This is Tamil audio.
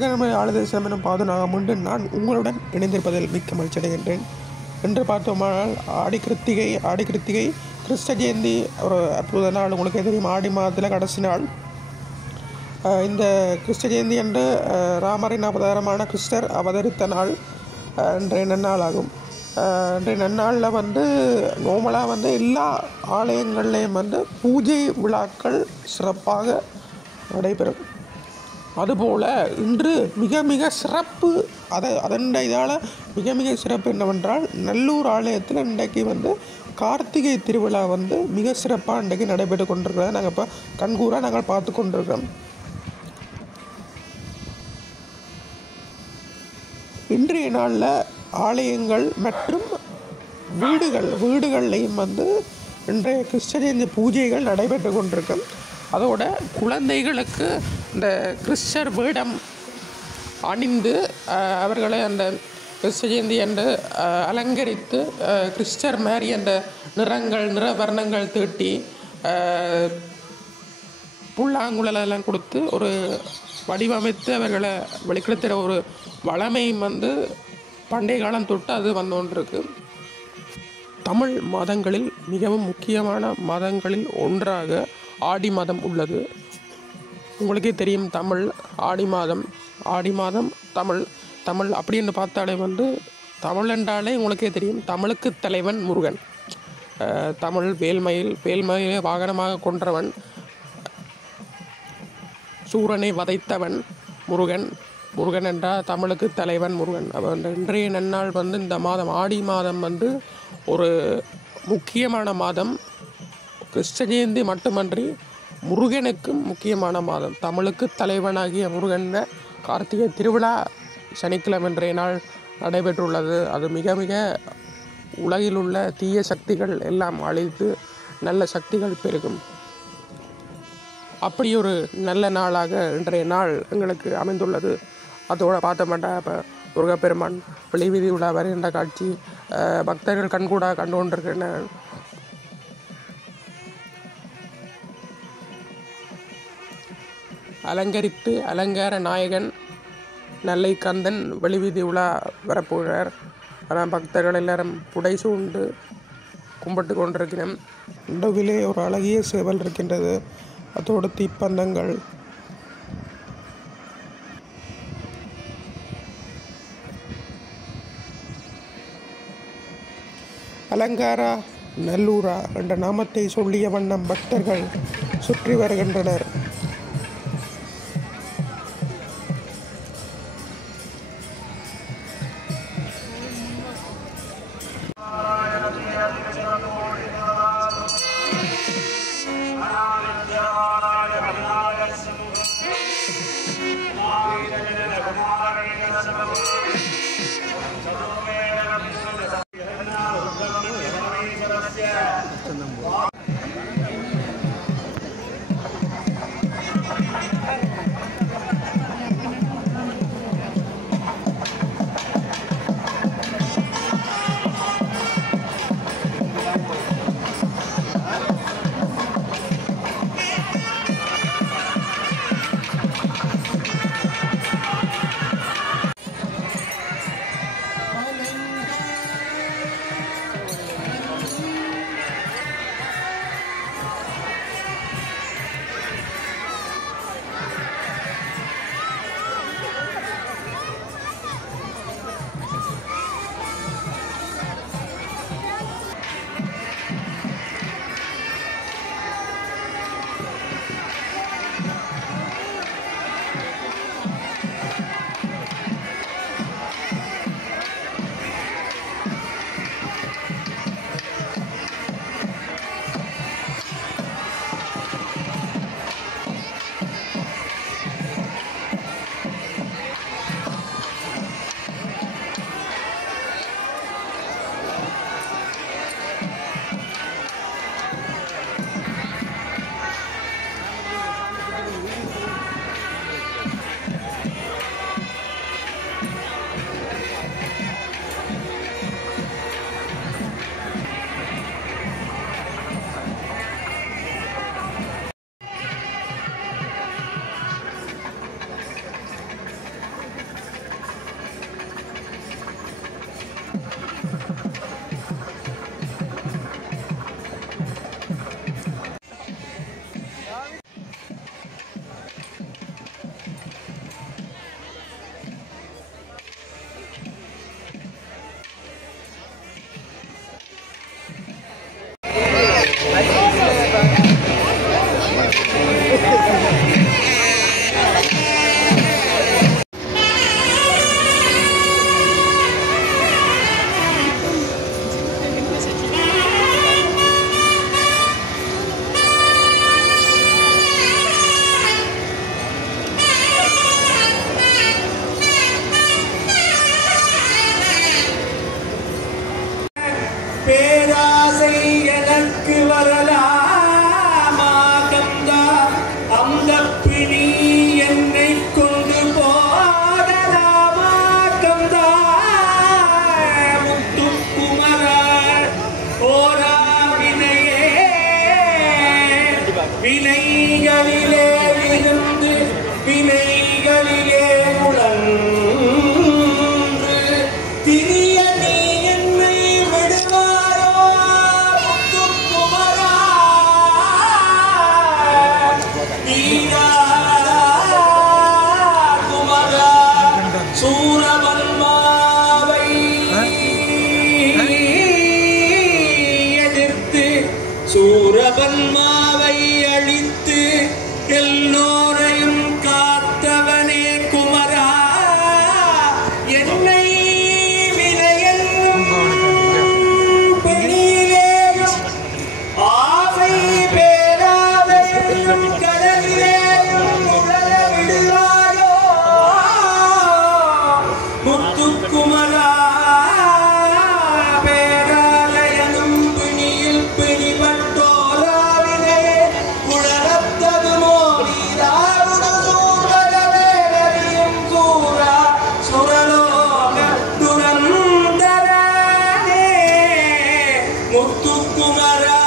வணக்கம் ஆளுதேசம் எனும் பாதுனாக முன்பு நான் உங்களுடன் இணைந்திருப்பதில் மிக்க மகிழ்ச்சி அடைகின்றேன். என்று பார்த்தோமானால் ஆடி கிருத்திகை கிருஷ்ண ஜெயந்தி ஒரு அற்புத நாள். உங்களுக்கு தெரியும், ஆடி மாதத்தில் கடைசி நாள். இந்த கிருஷ்ண ஜெயந்தி என்று ராமரின் அவதாரமான கிருஷ்ணர் அவதரித்த நாள் இன்றைய நன்னாள் ஆகும். இன்றைய நன்னாளில் நோமலாக எல்லா ஆலயங்கள்லேயும் பூஜை விழாக்கள் சிறப்பாக நடைபெறும். அதுபோல் இன்று மிக மிக சிறப்பு, அதன் இதால் மிக மிக சிறப்பு என்னவென்றால், நல்லூர் ஆலயத்தில் இன்றைக்கு கார்த்திகை திருவிழா மிக சிறப்பாக இன்றைக்கு நடைபெற்று கொண்டிருக்கிறத நாங்கள் இப்போ கண்கூராக நாங்கள் பார்த்து கொண்டிருக்கிறோம். இன்றைய நாளில் ஆலயங்கள் மற்றும் வீடுகள்லையும் இன்றைய கிருஷ்ண ஜெயந்தி பூஜைகள் நடைபெற்று கொண்டிருக்கும். அதோட குழந்தைகளுக்கு இந்த கிறிஸ்டர் வேடம் அணிந்து அவர்களை அந்த கிருஷ்ண ஜெயந்தி என்று அலங்கரித்து கிறிஸ்டர் மாதிரி அந்த நிற வர்ணங்கள் தீட்டி புல்லாங்குழலெல்லாம் கொடுத்து ஒரு வடிவமைத்து அவர்களை வெளிப்படுத்துகிற ஒரு வளமையும் பண்டைய காலம் தொட்டு அது கொண்டிருக்கு. தமிழ் மதங்களில் மிகவும் முக்கியமான மதங்களில் ஒன்றாக ஆடி மாதம் உள்ளது. உங்களுக்கே தெரியும், ஆடி மாதம் தமிழ் அப்படின்னு பார்த்தாலே தமிழ் என்றாலே உங்களுக்கே தெரியும், தமிழுக்கு தலைவன் முருகன். தமிழ் வேல்மயிலை வாகனமாக கொன்றவன், சூரனை வதைத்தவன் முருகன் என்றால் தமிழுக்கு தலைவன் முருகன். இன்றைய நன்னாள் இந்த மாதம் ஆடி மாதம் ஒரு முக்கியமான மாதம். கிருஷ்ண ஜெயந்தி மட்டுமன்றி முருகனுக்கும் முக்கியமான மாதம். தமிழுக்கு தலைவனாகிய முருகன் கார்த்திகை திருவிழா சனிக்கிழமை இன்றைய நாள் நடைபெற்றுள்ளது. அது மிக மிக உலகில் உள்ள தீய சக்திகள் எல்லாம் அழித்து நல்ல சக்திகள் பெருகும். அப்படி ஒரு நல்ல நாளாக இன்றைய நாள் எங்களுக்கு அமைந்துள்ளது. அதோடு பார்த்தோம்னா இப்போ முருகப்பெருமான் வெளிவீதி உலா வருகின்ற காட்சி பக்தர்கள் கண்கூடாக கண்டு கொண்டிருக்கின்றன. அலங்கரித்து அலங்கார நாயகன் நல்லை கந்தன் வெளிவீதி உலா வரப்போகிறார். ஆனால் பக்தர்கள் எல்லாரும் புடை சூண்டு கும்பிட்டு கொண்டிருக்கிறோம். நடுவிலே ஒரு அழகிய சேவல் இருக்கின்றது. அதோடு தீப்பந்தங்கள், அலங்காரா நல்லூரா என்ற நாமத்தை சொல்லிய வண்ணம் பக்தர்கள் சுற்றி வருகின்றனர். பேராசை எனக்கு வரலாமா கந்தா, அந்த பிணி என்னை கொண்டு போகலாமா கந்தா. முத்துக்குமரா ஓரா வினையே, வினைகளிலே இருந்து வினைகளிலே உழன்று திரிய நீ என்னை விடுவாரோ முத்துக்குமரா. வீரா குமரா சூரபன்மாவை எதிர்த்து சூரபன்மாவை அழித்து எல்லோரையும் காத்தவனே குமரா. என்னை வினையென்னும் பிணியிலேயும் ஆசை பேராதையும் கடலிலேயும் உழல விடுவாயோ முத்துக்குமரா. பேராலயனும் பிணியில் பிணிபட்டோலாவினே உழலத்ததுமோ நீராவுடு சூரவேலரியும் சூரா சுரலோக துரந்தரனே முத்துக்குமரா.